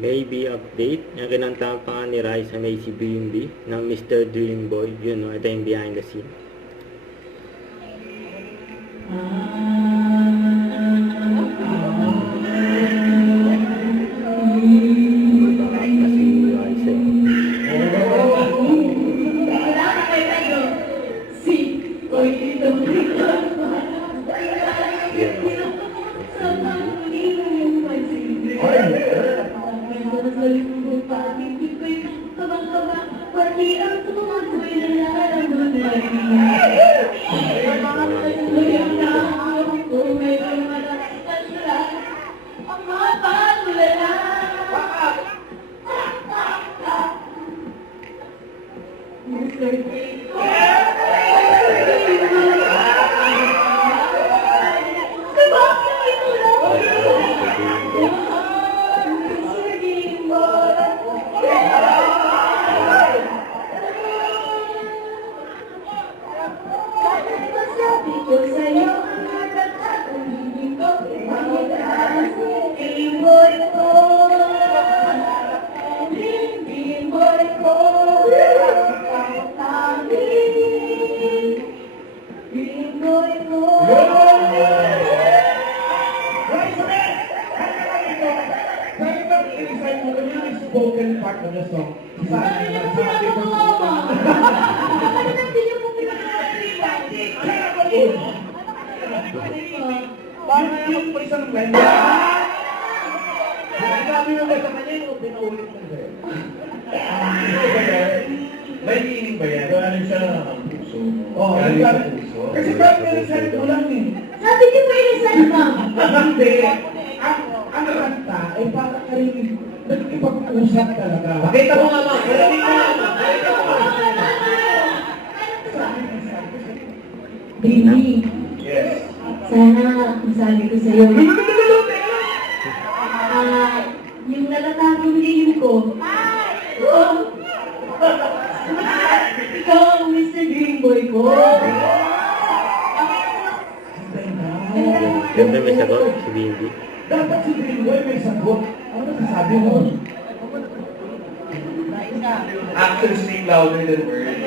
Maybe update. Yung kinantahan pa nga ni Raisa May si BMB ng Mr. Dream Boy. Yun, no? Ito yung behind the scene. Spoken part of the song. Yung po isang line. Sabi mo ba sa kanya yung pinaulit mo sa'yo? May meaning ba yan? Galing siya ang puso. Oo, galing sa puso. Kasi galing na rin mo lang eh. Sabi niyo po yung salma. Hindi. Ang kanta ay para kayo nag-ipag-usap talaga. Pakita mo nga ba? Pakita mo nga ba? Pakita mo nga ba? Baby, Yes. sana ang sabi ko sa'yo, yung natatakong lihim ko, ikaw ang Mr. Dream Boy ko. Siyempre may sagot si BMB. Dapat si Greenway may sagot. Ano nasasabi mo? Actions speak louder than words.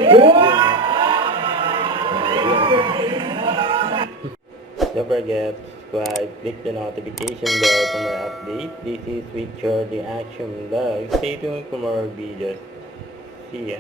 Don't forget to subscribe, click the notification bell for more updates. This is with your the Action Vlog. Stay tuned for more videos. See ya.